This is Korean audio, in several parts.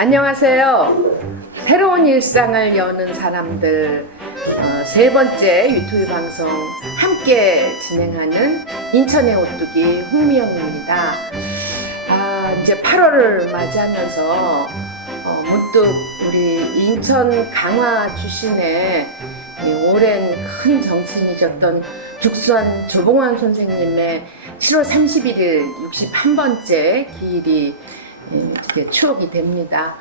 안녕하세요. 새로운 일상을 여는 사람들 세 번째 유튜브 방송 함께 진행하는 인천의 오뚜기 홍미영입니다. 이제 8월을 맞이하면서 문득 우리 인천 강화 출신의 오랜 큰 정치인이셨던 죽수한 조봉환 선생님의 7월 31일 61번째 기일이 이렇게 추억이 됩니다.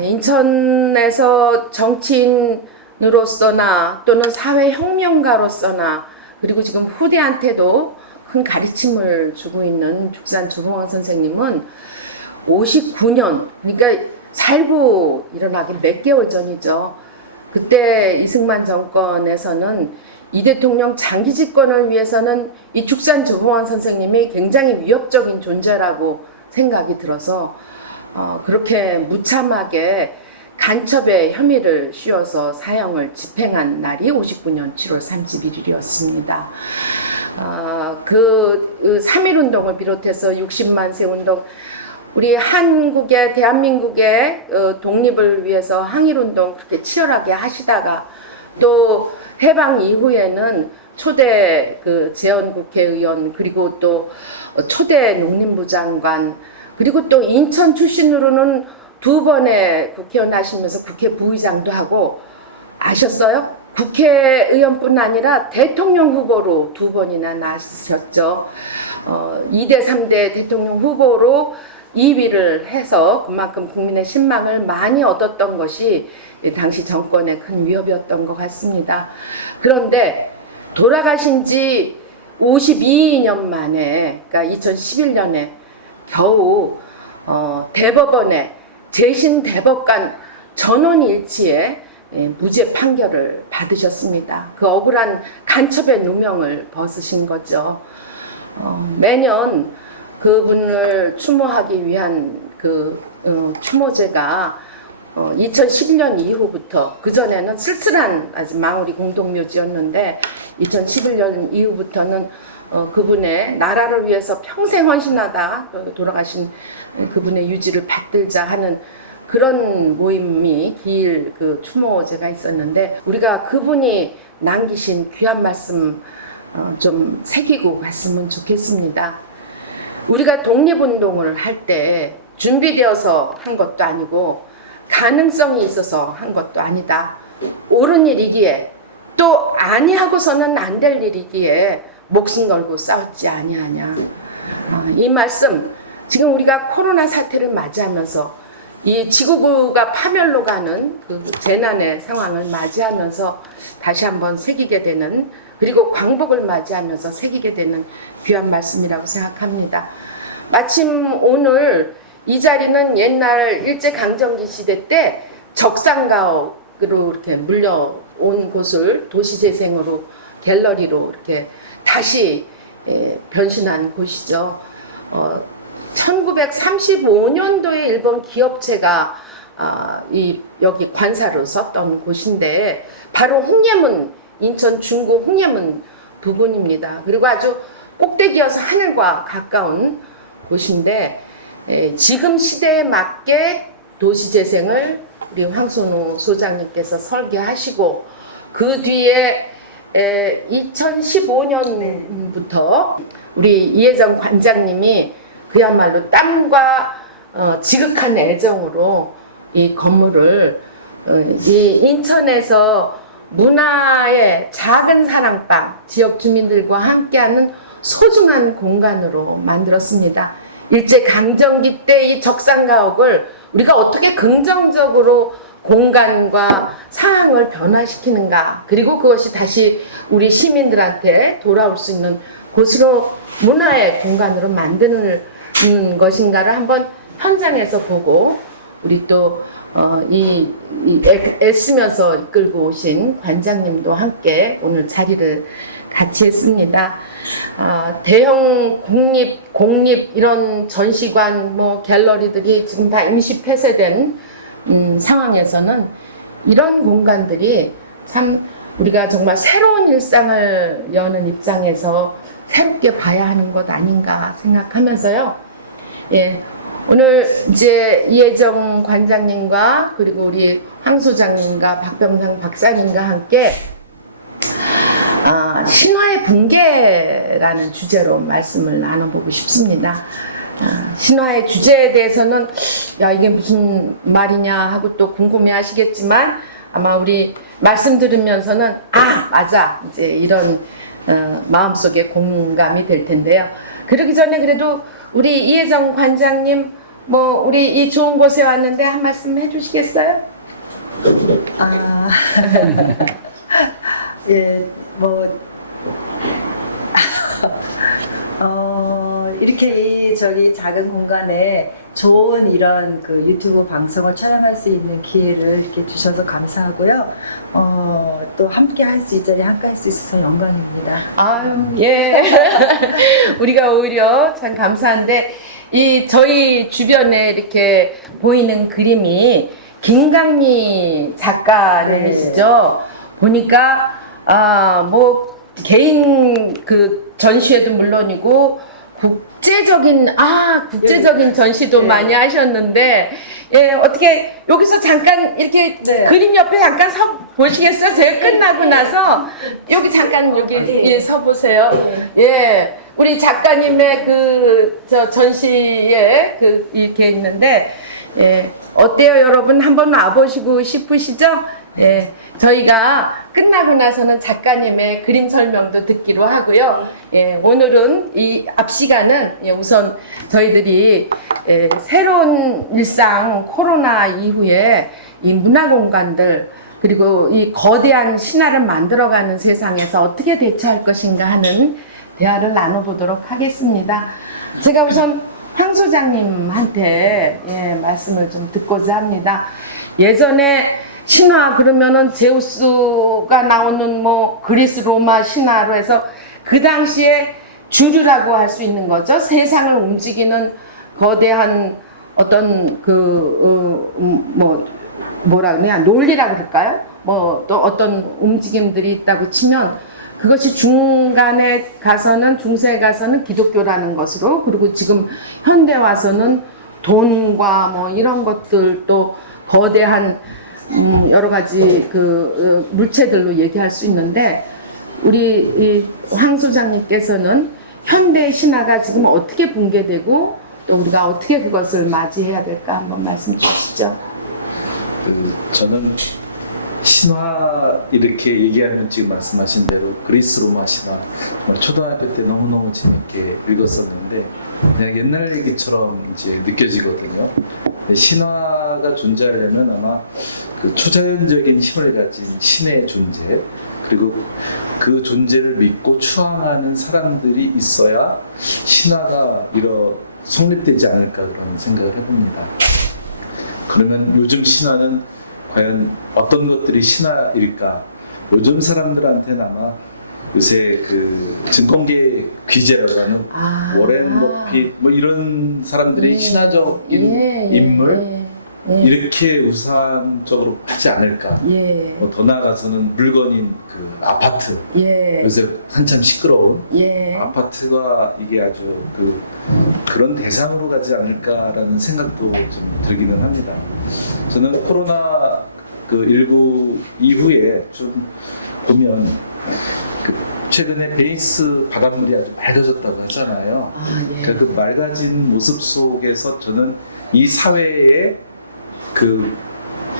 인천에서 정치인으로서나 또는 사회혁명가로서나 그리고 지금 후대한테도 큰 가르침을 주고 있는 죽수한 조봉환 선생님은 59년, 그러니까 살고 일어나기 몇 개월 전이죠. 그때 이승만 정권에서는 이 대통령 장기 집권을 위해서는 이 죽수한 조봉환 선생님이 굉장히 위협적인 존재라고 생각이 들어서 그렇게 무참하게 간첩의 혐의를 씌워서 사형을 집행한 날이 59년 7월 31일이었습니다. 그 3.1운동을 비롯해서 60만세 운동, 우리 한국의 대한민국의 독립을 위해서 항일운동 그렇게 치열하게 하시다가 또 해방 이후에는 초대 재헌국회의원 그리고 또 초대 농림부 장관 그리고 또 인천 출신으로는 2번의 국회의원 하시면서 국회 부의장도 하고 아셨어요? 국회의원뿐 아니라 대통령 후보로 2번이나 나셨죠. 2대 3대 대통령 후보로 2위를 해서 그만큼 국민의 신망을 많이 얻었던 것이 당시 정권의 큰 위협이었던 것 같습니다. 그런데 돌아가신 지 52년 만에, 그러니까 2011년에 겨우 대법원의 재신 대법관 전원일치의 무죄 판결을 받으셨습니다. 그 억울한 간첩의 누명을 벗으신 거죠. 매년 그분을 추모하기 위한 추모제가 2011년 이후부터, 그전에는 쓸쓸한 아주 망우리 공동묘지였는데 2011년 이후부터는 그분의 나라를 위해서 평생 헌신하다 돌아가신 그분의 유지를 받들자 하는 그런 모임이 기일 추모제가 있었는데, 우리가 그분이 남기신 귀한 말씀 좀 새기고 갔으면 좋겠습니다. 우리가 독립운동을 할 때 준비되어서 한 것도 아니고 가능성이 있어서 한 것도 아니다. 옳은 일이기에 또 아니하고서는 안 될 일이기에 목숨 걸고 싸웠지 아니하냐. 이 말씀, 지금 우리가 코로나 사태를 맞이하면서 이 지구가 파멸로 가는 그 재난의 상황을 맞이하면서 다시 한번 새기게 되는, 그리고 광복을 맞이하면서 새기게 되는 귀한 말씀이라고 생각합니다. 마침 오늘 이 자리는 옛날 일제강점기 시대 때 적산가옥으로 이렇게 물려온 곳을 도시재생으로 갤러리로 이렇게 다시 변신한 곳이죠. 1935년도에 일본 기업체가 여기 관사로 썼던 곳인데 바로 홍예문, 인천 중구 홍예문 부근입니다. 그리고 아주 꼭대기여서 하늘과 가까운 곳인데 지금 시대에 맞게 도시재생을 우리 황선우 소장님께서 설계하시고 그 뒤에 2015년부터 우리 이혜정 관장님이 그야말로 땀과 지극한 애정으로 이 건물을 이 인천에서 문화의 작은 사랑방, 지역 주민들과 함께하는 소중한 공간으로 만들었습니다. 일제강점기 때 이 적산가옥을 우리가 어떻게 긍정적으로 공간과 상황을 변화시키는가, 그리고 그것이 다시 우리 시민들한테 돌아올 수 있는 곳으로 문화의 공간으로 만드는 것인가를 한번 현장에서 보고, 우리 또 애쓰면서 이끌고 오신 관장님도 함께 오늘 자리를 같이 했습니다. 대형 공립 이런 전시관, 갤러리들이 지금 다 임시 폐쇄된 상황에서는 이런 공간들이 참 우리가 정말 새로운 일상을 여는 입장에서 새롭게 봐야 하는 것 아닌가 생각하면서요. 오늘 이제 이혜정 관장님과 그리고 우리 황 소장님과 박병상 박사님과 함께 신화의 붕괴라는 주제로 말씀을 나눠보고 싶습니다. 신화의 주제에 대해서는 야 이게 무슨 말이냐 하고 또 궁금해 하시겠지만 아마 우리 말씀 들으면서는 맞아 이제 이런 마음속에 공감이 될 텐데요. 그러기 전에 그래도 우리 이혜정 관장님 뭐 우리 이 좋은 곳에 왔는데 한 말씀 해주시겠어요? 예, 이렇게 저기 작은 공간에 좋은 이런 그 유튜브 방송을 촬영할 수 있는 기회를 이렇게 주셔서 감사하고요. 또 함께 할 수, 이 자리에 함께 할 수 있어서 영광입니다. 아유, 예. 우리가 오히려 참 감사한데, 이 저희 주변에 이렇게 보이는 그림이 김강미 작가님이시죠? 보니까, 뭐, 개인 그 전시회도 물론이고, 국제적인 전시도 많이 하셨는데, 예, 어떻게 여기서 잠깐 이렇게 그림 옆에 잠깐 서 보시겠어요? 제가 끝나고 나서 여기 잠깐 여기 서 보세요. 예, 우리 작가님의 저 전시에 이렇게 있는데, 예, 어때요, 여러분? 한번 와보시고 싶으시죠? 예, 저희가 끝나고 나서는 작가님의 그림 설명도 듣기로 하고요. 예, 오늘은 이 앞 시간은 우선 저희들이 새로운 일상 코로나 이후에 이 문화 공간들 그리고 이 거대한 신화를 만들어가는 세상에서 어떻게 대처할 것인가 하는 대화를 나눠보도록 하겠습니다. 제가 우선 황 소장님한테 말씀을 좀 듣고자 합니다. 예전에 신화 그러면은 제우스가 나오는 뭐 그리스 로마 신화로 해서 그 당시에 주류라고 할 수 있는 거죠. 세상을 움직이는 거대한 어떤 뭐라 그러냐 논리라 그럴까요? 뭐 또 어떤 움직임들이 있다고 치면 그것이 중간에 가서는 중세에 가서는 기독교라는 것으로 그리고 지금 현대 와서는 돈과 뭐 이런 것들도 거대한 여러 가지 물체들로 얘기할 수 있는데 우리 황 소장님께서는 현대 신화가 지금 어떻게 붕괴되고 또 우리가 어떻게 그것을 맞이해야 될까 한번 말씀 주시죠. 저는 신화 이렇게 얘기하면 지금 말씀하신 대로 그리스 로마 신화 초등학교 때 너무너무 재밌게 읽었었는데 그냥 옛날 얘기처럼 이제 느껴지거든요. 신화가 존재하려면 아마 그 초자연적인 힘을 가진 신의 존재 그리고 그 존재를 믿고 추앙하는 사람들이 있어야 신화가 성립되지 않을까 그런 생각을 해봅니다. 그러면 요즘 신화는 과연 어떤 것들이 신화일까? 요즘 사람들한테는 아마 요새 그 증권계 귀재라고 하는 워렌 버핏 뭐 이런 사람들이 신화적인 인물 이렇게 우상적으로 하지 않을까. 뭐 더 나아가서는 물건인 그 아파트 요새 한참 시끄러운 아파트가 이게 아주 그런 대상으로 가지 않을까라는 생각도 좀 들기는 합니다. 저는 코로나 19 이후에 좀 보면 최근에 베니스 바닷물이 아주 맑아졌다고 하잖아요. 그러니까 그 맑아진 모습 속에서 저는 이 사회에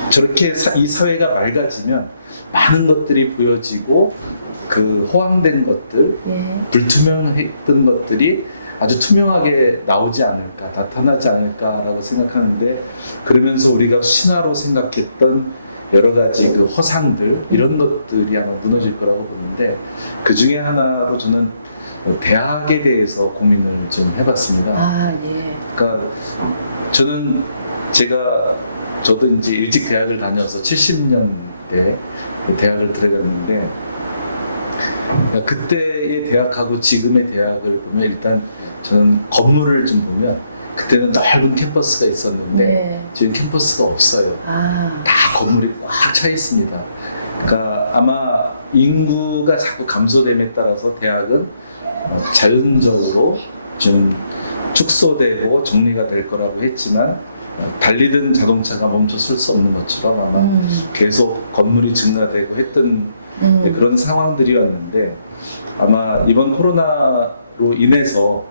저렇게 이 사회가 맑아지면 많은 것들이 보여지고 호황된 것들, 불투명했던 것들이 아주 투명하게 나오지 않을까, 나타나지 않을까라고 생각하는데 그러면서 우리가 신화로 생각했던 여러 가지 허상들 이런 것들이 아마 무너질 거라고 보는데 그 중에 하나로 저는 대학에 대해서 고민을 좀 해봤습니다. 그러니까 저도 이제 일찍 대학을 다녀서 70년대 대학을 들어갔는데 그때의 대학하고 지금의 대학을 보면 일단 저는 건물을 좀 보면 그때는 넓은 캠퍼스가 있었는데 지금 캠퍼스가 없어요. 다 건물이 꽉 차 있습니다. 그러니까 아마 인구가 자꾸 감소됨에 따라서 대학은 자연적으로 좀 축소되고 정리가 될 거라고 했지만 달리던 자동차가 멈춰설 수 없는 것처럼 아마 계속 건물이 증가되고 했던 그런 상황들이었는데 아마 이번 코로나로 인해서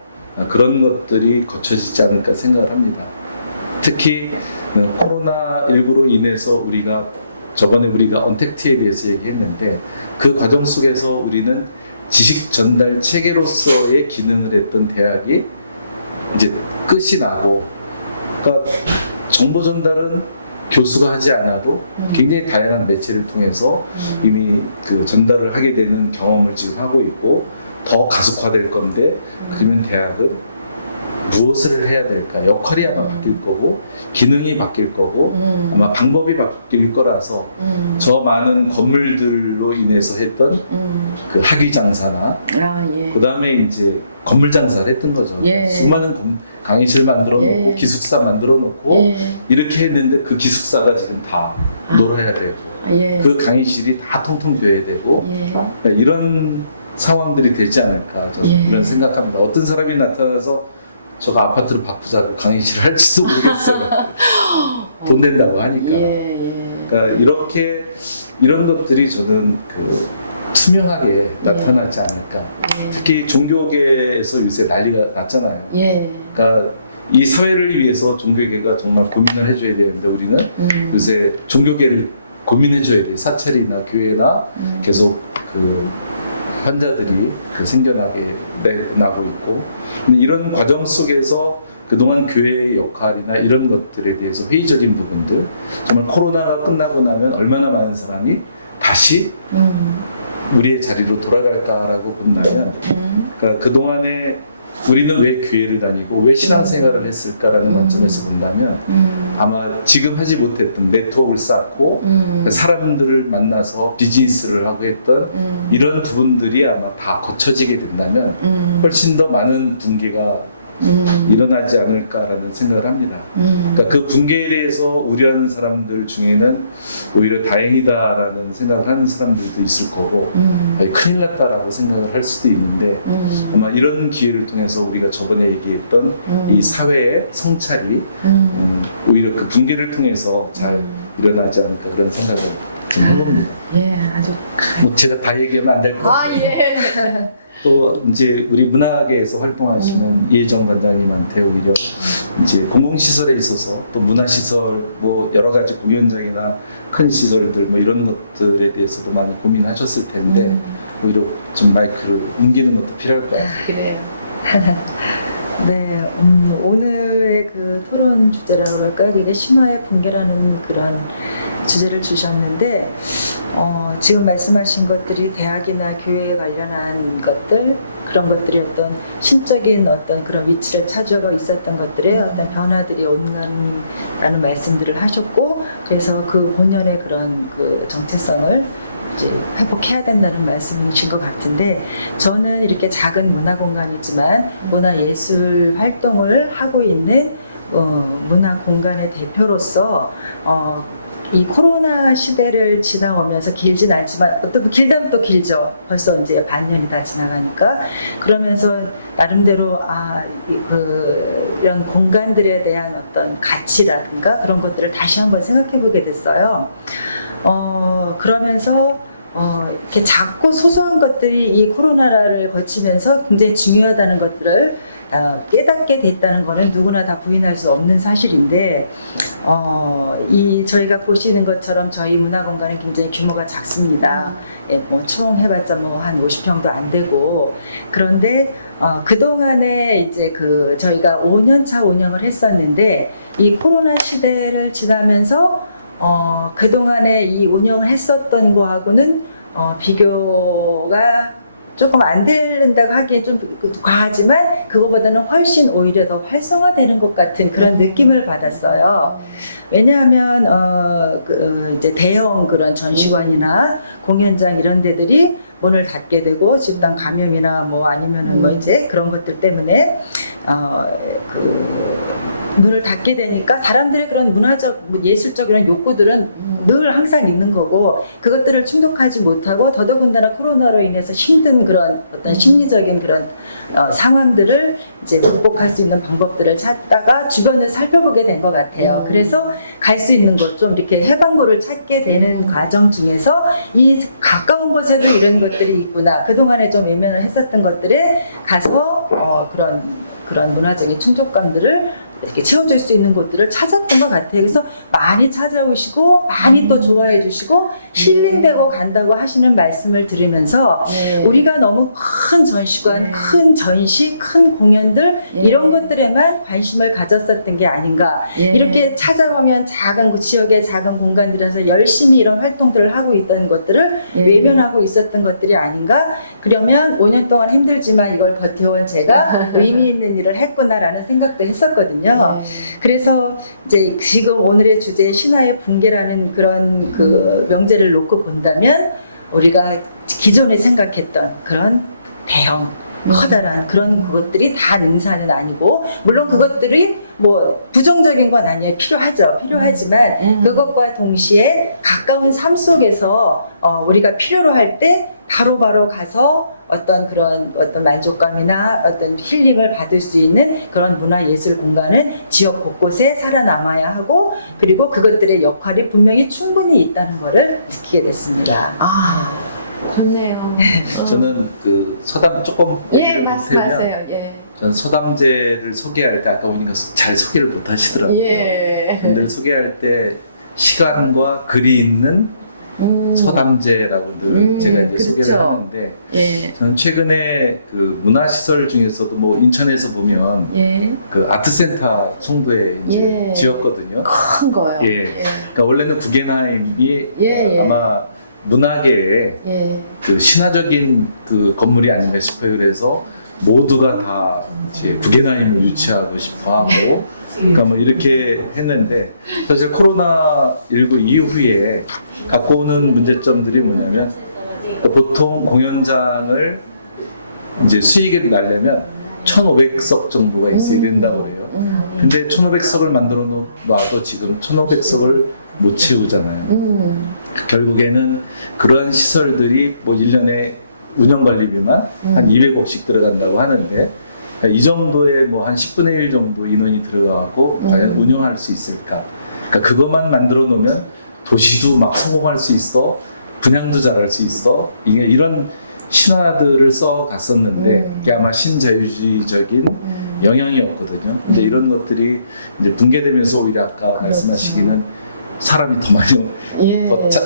그런 것들이 거쳐지지 않을까 생각을 합니다. 특히 코로나19로 인해서 저번에 우리가 언택트에 대해서 얘기했는데 그 과정 속에서 우리는 지식 전달 체계로서의 기능을 했던 대학이 이제 끝이 나고, 그러니까 정보 전달은 교수가 하지 않아도 굉장히 다양한 매체를 통해서 이미 그 전달을 하게 되는 경험을 지금 하고 있고 더 가속화될 건데, 그러면 대학은 무엇을 해야 될까? 역할이 아마 바뀔 거고 기능이 바뀔 거고 아마 방법이 바뀔 거라서 저 많은 건물들로 인해서 했던 그 학위 장사나 그 다음에 이제 건물 장사를 했던 거죠. 예. 수많은 강의실 만들어 놓고 예. 기숙사 만들어 놓고 이렇게 했는데 그 기숙사가 지금 다 놀아야 되고 그 강의실이 다 통통 비어야 되고 이런 상황들이 되지 않을까 저는 이런 생각합니다. 어떤 사람이 나타나서 저가 아파트로 바꾸자고 강의실 할지도 모르겠어요. 돈 낸다고 하니까. 그러니까 이런 것들이 저는 그 투명하게 나타나지 않을까. 특히 종교계에서 요새 난리가 났잖아요. 그러니까 이 사회를 위해서 종교계가 정말 고민을 해줘야 되는데 우리는 요새 종교계를 고민해줘야 돼요. 사찰이나 교회나 계속 그 환자들이 생겨나게 나고 있고, 근데 이런 과정 속에서 그동안 교회의 역할이나 이런 것들에 대해서 회의적인 부분들, 정말 코로나가 끝나고 나면 얼마나 많은 사람이 다시 우리의 자리로 돌아갈까라고 본다면, 그러니까 그동안에 우리는 왜 교회를 다니고 왜 신앙생활을 했을까라는 관점에서 본다면 아마 지금 하지 못했던 네트워크를 쌓고 사람들을 만나서 비즈니스를 하고 했던 이런 부분들이 아마 다 거쳐지게 된다면 훨씬 더 많은 붕괴가 일어나지 않을까라는 생각을 합니다. 그러니까 그 붕괴에 대해서 우려하는 사람들 중에는 오히려 다행이다라는 생각을 하는 사람들도 있을 거고 큰일 났다라고 생각을 할 수도 있는데 아마 이런 기회를 통해서 우리가 저번에 얘기했던 이 사회의 성찰이 오히려 그 붕괴를 통해서 잘 일어나지 않을까 그런 생각을 해봅니다. 아주 뭐 제가 다 얘기하면 안 될 것 같아요. 또 이제 우리 문화계에서 활동하시는 이혜정 관장님한테 오히려 이제 공공시설에 있어서 또 문화시설 뭐 여러 가지 공연장이나 큰 시설들 뭐 이런 것들에 대해서도 많이 고민하셨을 텐데 오히려 좀 마이크를 옮기는 것도 필요할 것 같아요. 그래요. 네, 오늘의 그 토론 주제라고 할까, 이게 심화의 붕괴라는 그런 주제를 주셨는데, 지금 말씀하신 것들이 대학이나 교회에 관련한 것들, 그런 것들이 어떤 신적인 어떤 그런 위치를 차지하고 있었던 것들의 어떤 변화들이 온다는 말씀들을 하셨고, 그래서 그 본연의 그런 그 정체성을 이제 회복해야 된다는 말씀이신 것 같은데, 저는 이렇게 작은 문화 공간이지만 문화 예술 활동을 하고 있는 문화 공간의 대표로서 이 코로나 시대를 지나오면서 길진 않지만 어떤 길다면 또 길죠. 벌써 이제 반년이 다 지나가니까. 그러면서 나름대로 이런 공간들에 대한 어떤 가치라든가 그런 것들을 다시 한번 생각해 보게 됐어요. 그러면서 이렇게 작고 소소한 것들이 이 코로나를 거치면서 굉장히 중요하다는 것들을 깨닫게 됐다는 것은 누구나 다 부인할 수 없는 사실인데, 저희가 보시는 것처럼 저희 문화공간은 굉장히 규모가 작습니다. 총 해봤자 한 50평도 안 되고, 그런데 그동안에 이제 저희가 5년차 운영을 했었는데, 이 코로나 시대를 지나면서 그동안에 이 운영을 했었던 거하고는 비교가 조금 안 되는다고 하기엔 좀 과하지만 그거보다는 훨씬 오히려 더 활성화되는 것 같은 그런 느낌을 받았어요. 왜냐하면 이제 대형 그런 전시관이나 공연장 이런 데들이 문을 닫게 되고 집단 감염이나 뭐 아니면은 뭐 이제 그런 것들 때문에 문을 닫게 되니까 사람들의 그런 문화적, 예술적 이런 욕구들은 늘 항상 있는 거고, 그것들을 충족하지 못하고 더더군다나 코로나로 인해서 힘든 그런 어떤 심리적인 그런 상황들을 이제 극복할 수 있는 방법들을 찾다가 주변을 살펴보게 된 것 같아요. 그래서 갈 수 있는 곳 좀 이렇게 해방구를 찾게 되는 과정 중에서 이 가까운 곳에도 이런 것들이 있구나. 그동안에 좀 외면을 했었던 것들에 가서 그런 문화적인 충족감들을 이렇게 채워줄 수 있는 곳들을 찾았던 것 같아요. 그래서 많이 찾아오시고 많이 또 좋아해 주시고 힐링되고 간다고 하시는 말씀을 들으면서 우리가 너무 큰 전시관, 큰 전시, 큰 공연들 이런 것들에만 관심을 가졌었던 게 아닌가. 이렇게 찾아보면 작은 지역의 작은 공간들에서 열심히 이런 활동들을 하고 있던 것들을 외면하고 있었던 것들이 아닌가. 그러면 5년 동안 힘들지만 이걸 버텨온 제가 의미 있는 일을 했구나라는 생각도 했었거든요. 그래서 이제 지금 오늘의 주제 신화의 붕괴라는 그런 그 명제를 놓고 본다면 우리가 기존에 생각했던 그런 대형 커다란 그런 것들이 다 능사는 아니고, 물론 그것들이 뭐 부정적인 건 아니에요. 필요하지만 그것과 동시에 가까운 삶 속에서 우리가 필요로 할 때 바로바로 가서 어떤 만족감이나 어떤 힐링을 받을 수 있는 그런 문화예술 공간은 지역 곳곳에 살아남아야 하고, 그리고 그것들의 역할이 분명히 충분히 있다는 것을 느끼게 됐습니다. 아, 좋네요. 저는 그 서담 조금 말씀하세요. 저는 서담제를 소개할 때 아까 보니까 잘 소개를 못 하시더라고요. 분들 소개할 때 시간과 글이 있는 서담제라고 늘 제가 이제 소개를 하는데, 저는 최근에 그 문화시설 중에서도 뭐 인천에서 보면 그 아트센터 송도에 이제 지었거든요. 큰 거요. 그러니까 원래는 구겐하임이 아마 문화계의 그 신화적인 그 건물이 아닌가 싶어요. 그래서 모두가 다 이제 구겐하임을 유치하고 싶어하고, 그러니까 뭐 이렇게 했는데, 사실 코로나19 이후에 갖고 오는 문제점들이 뭐냐면, 보통 공연장을 이제 수익을 내려면 1,500석 정도가 있어야 된다고 해요. 근데 1,500석을 만들어 놔도 지금 1,500석을 못 채우잖아요. 결국에는 그런 시설들이 뭐 1년에 운영관리비만 한 200억씩 들어간다고 하는데, 이 정도의 뭐 한 10분의 1 정도 인원이 들어가고 과연 운영할 수 있을까? 그러니까 그것만 만들어 놓으면 도시도 막 성공할 수 있어, 분양도 잘할 수 있어, 이런 신화들을 써 갔었는데 그게 아마 신자유주의적인 영향이었거든요. 근데 이런 것들이 이제 붕괴되면서 오히려 아까 말씀하시기는 사람이 더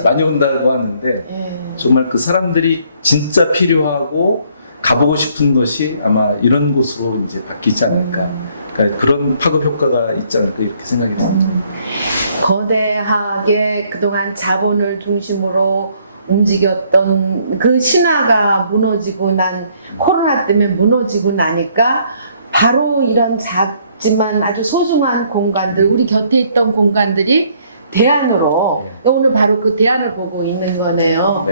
많이 온다고 하는데, 정말 그 사람들이 진짜 필요하고 가보고 싶은 것이 아마 이런 곳으로 이제 바뀌지 않을까. 그러니까 그런 파급 효과가 있지 않을까 이렇게 생각이 듭니다. 거대하게 그동안 자본을 중심으로 움직였던 그 신화가 무너지고 코로나 때문에 무너지고 나니까 바로 이런 작지만 아주 소중한 공간들, 우리 곁에 있던 공간들이 대안으로, 오늘 바로 그 대안을 보고 있는 거네요.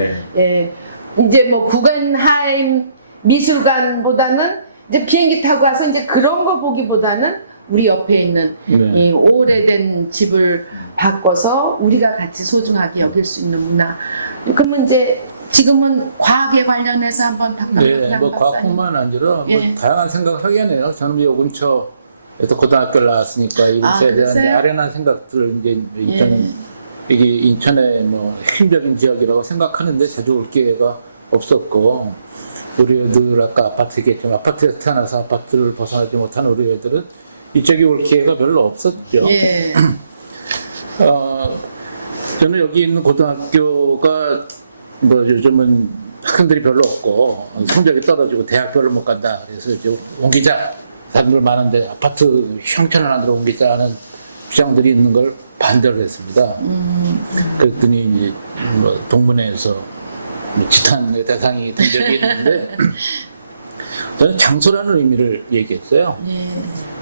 이제 뭐 구겐하임 미술관보다는 이제 비행기 타고 와서 이제 그런 거 보기보다는 우리 옆에 있는 이 오래된 집을 바꿔서 우리가 같이 소중하게 여길 수 있는 문화. 그러면 이제 지금은 과학에 관련해서 한번 뭐 과학뿐만 아니라 뭐 다양한 생각을 하게 하네요. 저는 요 근처에서 고등학교를 나왔으니까 이 근처에 대한 아련한 생각들을 이제 이게 인천의 뭐 핵심적인 지역이라고 생각하는데 자주 올 기회가 없었고, 우리 애들 아까 아파트 얘기했지만 아파트에서 태어나서 아파트를 벗어나지 못한 우리 애들은 이쪽에 올 기회가 별로 없었죠. 저는 여기 있는 고등학교가 뭐 요즘은 학생들이 별로 없고 성적이 떨어지고 대학교를 못 간다. 그래서 이제 옮기자. 사람들 많은데 아파트 형편을 안 들어 옮기자 하는 주장들이 있는 걸 반대를 했습니다. 그랬더니 이제 뭐 동문회에서 지탄의 대상이 된 적이 있는데, 저는 장소라는 의미를 얘기했어요.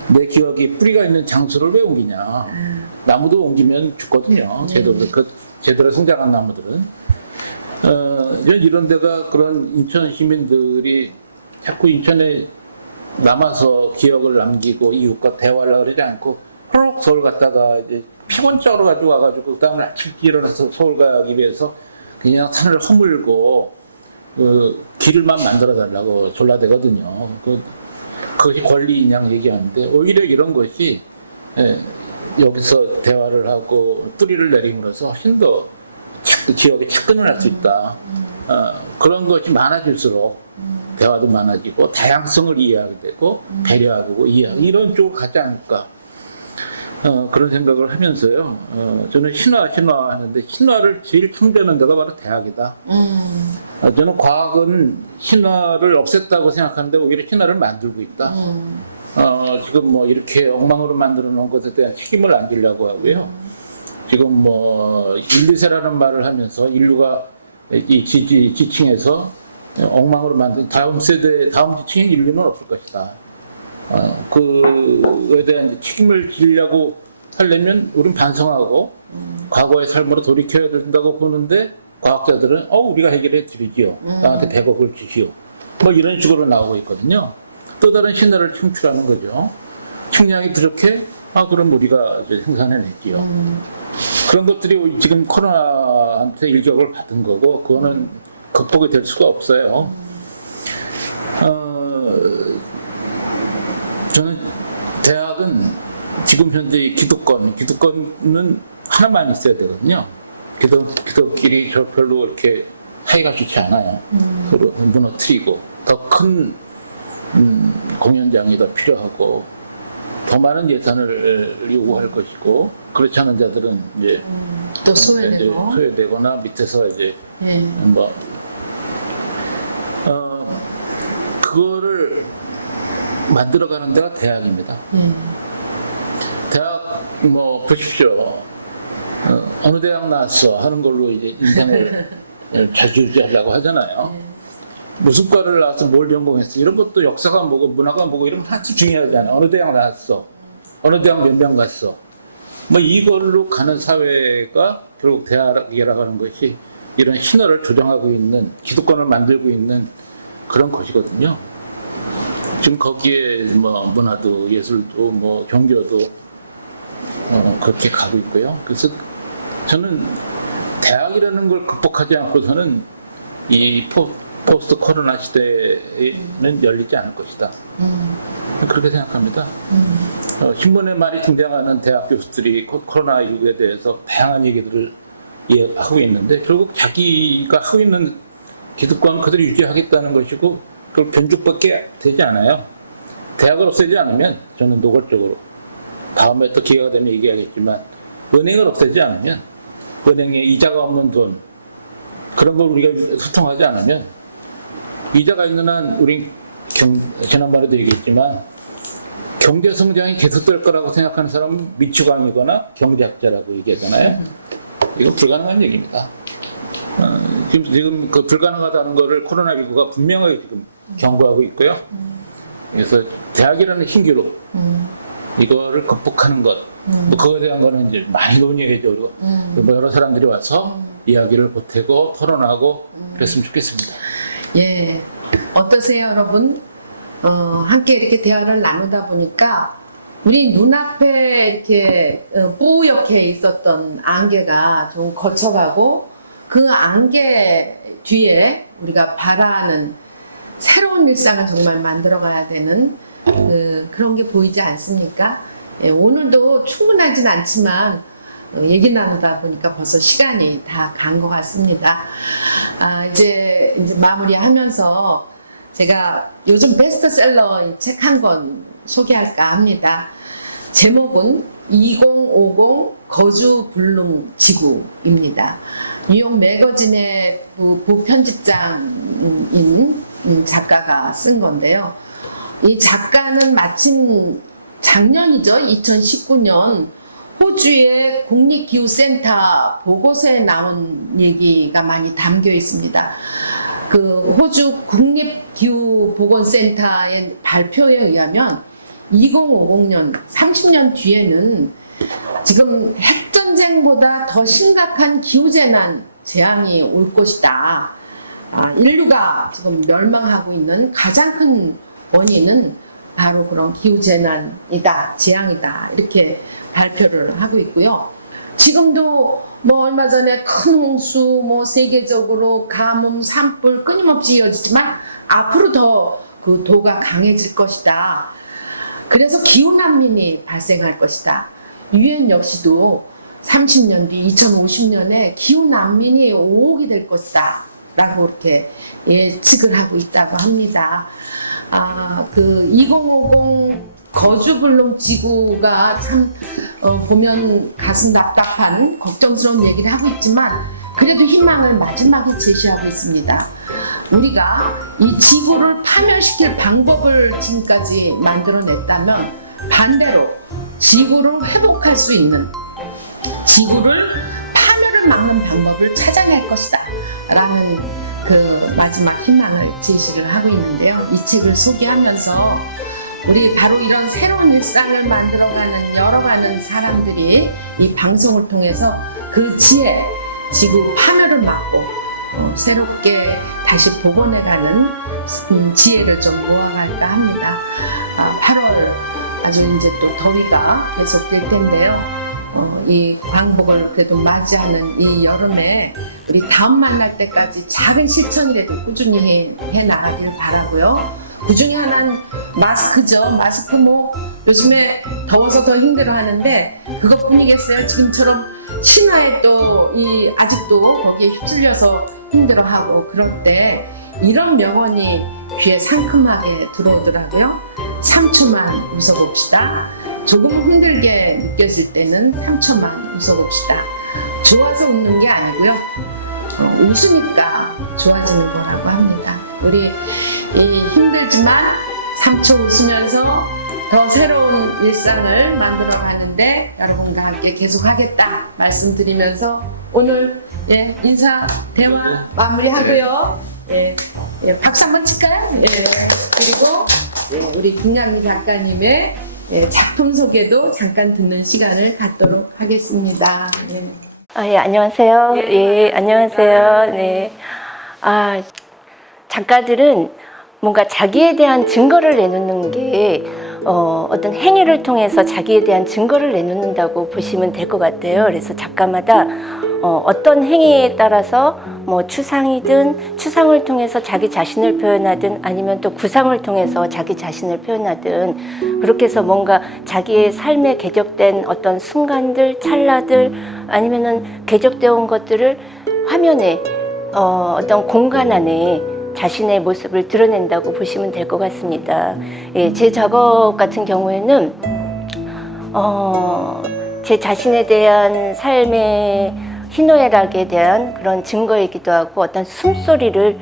내 기억이 뿌리가 있는 장소를 왜 옮기냐. 나무도 옮기면 죽거든요. 제대로 성장한 나무들은. 이런 데가 그런 인천 시민들이 자꾸 인천에 남아서 기억을 남기고 이웃과 대화를 그러지 않고 홀록 서울 갔다가 이제 피곤증으로 가지고 와가지고 그 다음날 아침 일어나서 서울 가기 위해서 그냥 산을 허물고 그 길만 만들어 달라고 졸라대거든요. 그 그것이 권리인 양 얘기하는데 오히려 이런 것이 여기서 대화를 하고 뿌리를 내림으로써 훨씬 더 지역에 측근을 할 수 있다. 그런 것이 많아질수록 대화도 많아지고 다양성을 이해하게 되고 배려하고 이해하고 이런 쪽으로 가지 않을까. 그런 생각을 하면서요. 저는 신화 하는데 신화를 제일 창조하는 데가 바로 대학이다. 저는 과학은 신화를 없앴다고 생각하는데 오히려 신화를 만들고 있다. 지금 뭐 이렇게 엉망으로 만들어 놓은 것에 대한 책임을 안 지려고 하고요. 지금 뭐 인류세라는 말을 하면서 인류가 이 지층에서 엉망으로 만든 다음 지층인 인류는 없을 것이다. 그에 대한 이제 책임을 지려고 하려면 우린 반성하고 과거의 삶으로 돌이켜야 된다고 보는데 과학자들은 우리가 해결해 드리지요. 나한테 100억을 주시오. 뭐 이런 식으로 나오고 있거든요. 또 다른 신화를 창출하는 거죠. 식량이 부족해? 그럼 우리가 이제 생산해내지요. 그런 것들이 지금 코로나한테 일격을 받은 거고 그거는 극복이 될 수가 없어요. 저는 대학은 지금 현재 기득권은 하나만 있어야 되거든요. 기득끼리 별로 이렇게 사이가 좋지 않아요. 서로 무너뜨리고 더 큰 공연장이 더 필요하고 더 많은 예산을 요구할 것이고 그렇지 않은 자들은 이제 또 소외되거나 밑에서 이제 뭐 그거를 만들어가는 데가 대학입니다. 대학 뭐 보십시오. 어느 대학 나왔어 하는 걸로 이제 인생을 좌지우지하려고 하잖아요. 무슨 과를 나와서 뭘 전공했어 이런 것도 역사가 뭐고 문화가 뭐고 이런 거 하나도 중요하지 않아. 어느 대학 나왔어, 어느 대학 몇 명 갔어. 뭐 이걸로 가는 사회가 결국 대학이라고 하는 것이 이런 신화를 조정하고 있는 기득권을 만들고 있는 그런 것이거든요. 지금 거기에 뭐 문화도 예술도 뭐 종교도 그렇게 가고 있고요. 그래서 저는 대학이라는 걸 극복하지 않고서는 이 포스트 코로나 시대에는 열리지 않을 것이다. 그렇게 생각합니다. 신문에 많이 등장하는 대학 교수들이 코로나19에 대해서 다양한 얘기들을 하고 있는데 결국 자기가 하고 있는 기득권 그대로 유지하겠다는 것이고 그걸 변죽밖에 되지 않아요. 대학을 없애지 않으면 저는 노골적으로 다음에 또 기회가 되면 얘기하겠지만 은행을 없애지 않으면 은행에 이자가 없는 돈 그런 걸 우리가 소통하지 않으면 이자가 있는 한 우린 지난번에도 얘기했지만 경제 성장이 계속될 거라고 생각하는 사람은 미치광이거나 경제학자라고 얘기하잖아요. 이건 불가능한 얘기입니다. 지금 그 불가능하다는 거를 코로나19가 분명하게 지금 경고하고 있고요. 그래서 대학이라는 신기로 이거를 극복하는 것, 뭐 그거에 대한 거는 이제 많이 논의해야죠. 뭐 여러 사람들이 와서 이야기를 보태고 토론하고 그랬으면 좋겠습니다. 예, 어떠세요, 여러분? 함께 이렇게 대화를 나누다 보니까 우리 눈앞에 이렇게 뿌옇게 있었던 안개가 좀 거쳐가고 그 안개 뒤에 우리가 바라는 새로운 일상을 정말 만들어가야 되는 그런 게 보이지 않습니까? 예, 오늘도 충분하진 않지만 얘기 나누다 보니까 벌써 시간이 다 간 것 같습니다. 이제 마무리하면서 제가 요즘 베스트셀러 책 한 권 소개할까 합니다. 제목은 2050 거주 불능 지구입니다. 뉴욕 매거진의 부편집장인 작가가 쓴 건데요. 이 작가는 마침 작년이죠. 2019년 호주의 국립기후센터 보고서에 나온 얘기가 많이 담겨 있습니다. 그 호주 국립기후보건센터의 발표에 의하면 2050년, 30년 뒤에는 지금 핵전쟁보다 더 심각한 기후재난 재앙이 올 것이다. 인류가 지금 멸망하고 있는 가장 큰 원인은 바로 그런 기후재난이다, 재앙이다. 이렇게 발표를 하고 있고요. 지금도 뭐 얼마 전에 큰 홍수, 뭐 세계적으로 가뭄, 산불 끊임없이 이어지지만 앞으로 더 그 도가 강해질 것이다. 그래서 기후난민이 발생할 것이다. 유엔 역시도 30년 뒤 2050년에 기후난민이 5억이 될 것이다 라고 이렇게 예측을 하고 있다고 합니다. 그 2050 거주불능 지구가 참 보면 가슴 답답한 걱정스러운 얘기를 하고 있지만 그래도 희망을 마지막에 제시하고 있습니다. 우리가 이 지구를 파멸시킬 방법을 지금까지 만들어냈다면 반대로 지구를 회복할 수 있는, 지구를 파멸을 막는 방법을 찾아낼 것이다 라는 그 마지막 희망을 제시를 하고 있는데요. 이 책을 소개하면서 우리 바로 이런 새로운 일상을 만들어가는 여러 많은 사람들이 이 방송을 통해서 그 지혜, 지구 파멸을 막고 새롭게 다시 복원해가는 지혜를 좀 모아갈까 합니다. 8월 아주 이제 또 더위가 계속될 텐데요. 이 광복을 그래도 맞이하는 이 여름에 우리 다음 만날 때까지 작은 실천이라도 꾸준히 해 나가길 바라고요. 그 중에 하나는 마스크죠. 마스크 뭐 요즘에 더워서 더 힘들어 하는데 그것뿐이겠어요. 지금처럼 신화에 또 이 아직도 거기에 휩쓸려서 힘들어하고 그럴 때 이런 명언이 귀에 상큼하게 들어오더라고요. 3초만 웃어봅시다. 조금 힘들게 느껴질 때는 3초만 웃어봅시다. 좋아서 웃는 게 아니고요. 웃으니까 좋아지는 거라고 합니다. 우리 힘들지만 3초 웃으면서 더 새로운 일상을 만들어 가는데 여러분과 함께 계속 하겠다 말씀드리면서 오늘 인사 대화 마무리하고요. 박수 한번 칠까요? 그리고 우리 김양미 작가님의 작품 소개도 잠깐 듣는 시간을 갖도록 하겠습니다. 안녕하세요. 안녕하세요. 네. 작가들은 뭔가 자기에 대한 증거를 내놓는 게 어떤 행위를 통해서 자기에 대한 증거를 내놓는다고 보시면 될 것 같아요. 그래서 작가마다 어떤 행위에 따라서 뭐 추상이든 추상을 통해서 자기 자신을 표현하든 아니면 또 구상을 통해서 자기 자신을 표현하든 그렇게 해서 뭔가 자기의 삶에 궤적된 어떤 순간들, 찰나들 아니면은 궤적되어 온 것들을 화면에 어떤 공간 안에 자신의 모습을 드러낸다고 보시면 될 것 같습니다. 제 작업 같은 경우에는 제 자신에 대한 삶의 희노애락에 대한 그런 증거이기도 하고 어떤 숨소리를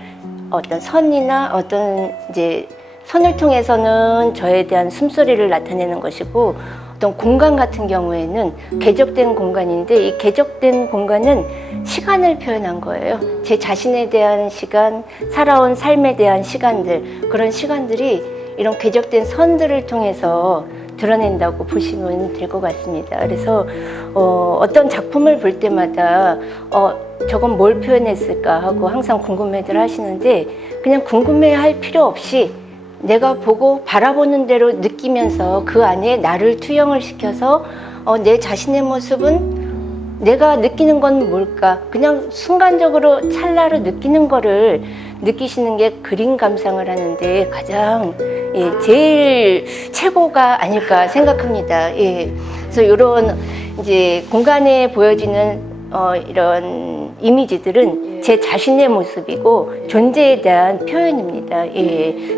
어떤 선이나 어떤 이제 선을 통해서는 저에 대한 숨소리를 나타내는 것이고 어떤 공간 같은 경우에는 궤적된 공간인데 이 궤적된 공간은 시간을 표현한 거예요. 제 자신에 대한 시간, 살아온 삶에 대한 시간들, 그런 시간들이 이런 궤적된 선들을 통해서 드러낸다고 보시면 될 것 같습니다. 그래서 어떤 작품을 볼 때마다 저건 뭘 표현했을까 하고 항상 궁금해들 하시는데 그냥 궁금해할 필요 없이 내가 보고 바라보는 대로 느끼면서 그 안에 나를 투영을 시켜서 내 자신의 모습은 내가 느끼는 건 뭘까? 그냥 순간적으로 찰나로 느끼는 거를 느끼시는 게 그림 감상을 하는데 가장 제일 최고가 아닐까 생각합니다. 그래서 이런 이제 공간에 보여지는 이런 이미지들은 제 자신의 모습이고 존재에 대한 표현입니다.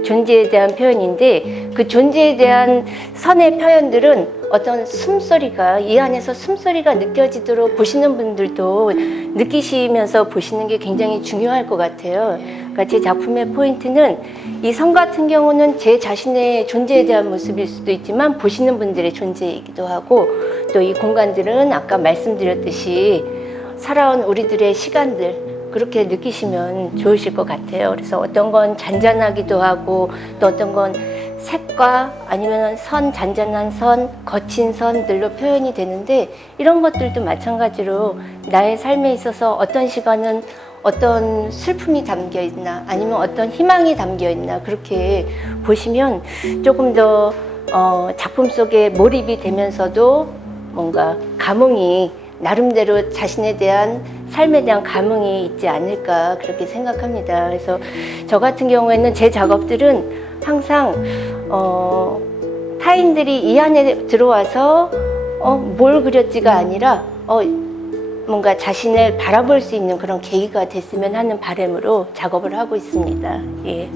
존재에 대한 표현인데 그 존재에 대한 선의 표현들은 어떤 숨소리가 이 안에서 숨소리가 느껴지도록 보시는 분들도 느끼시면서 보시는 게 굉장히 중요할 것 같아요. 그러니까 제 작품의 포인트는 이 선 같은 경우는 제 자신의 존재에 대한 모습일 수도 있지만 보시는 분들의 존재이기도 하고 또 이 공간들은 아까 말씀드렸듯이 살아온 우리들의 시간들 그렇게 느끼시면 좋으실 것 같아요. 그래서 어떤 건 잔잔하기도 하고 또 어떤 건 색과 아니면 선, 잔잔한 선, 거친 선들로 표현이 되는데 이런 것들도 마찬가지로 나의 삶에 있어서 어떤 시간은 어떤 슬픔이 담겨 있나 아니면 어떤 희망이 담겨 있나 그렇게 보시면 조금 더 작품 속에 몰입이 되면서도 뭔가 감흥이 나름대로 자신에 대한 삶에 대한 감흥이 있지 않을까 그렇게 생각합니다. 그래서 저 같은 경우에는 제 작업들은 항상 타인들이 이 안에 들어와서 뭘 그렸지가 아니라 뭔가 자신을 바라볼 수 있는 그런 계기가 됐으면 하는 바람으로 작업을 하고 있습니다. 예.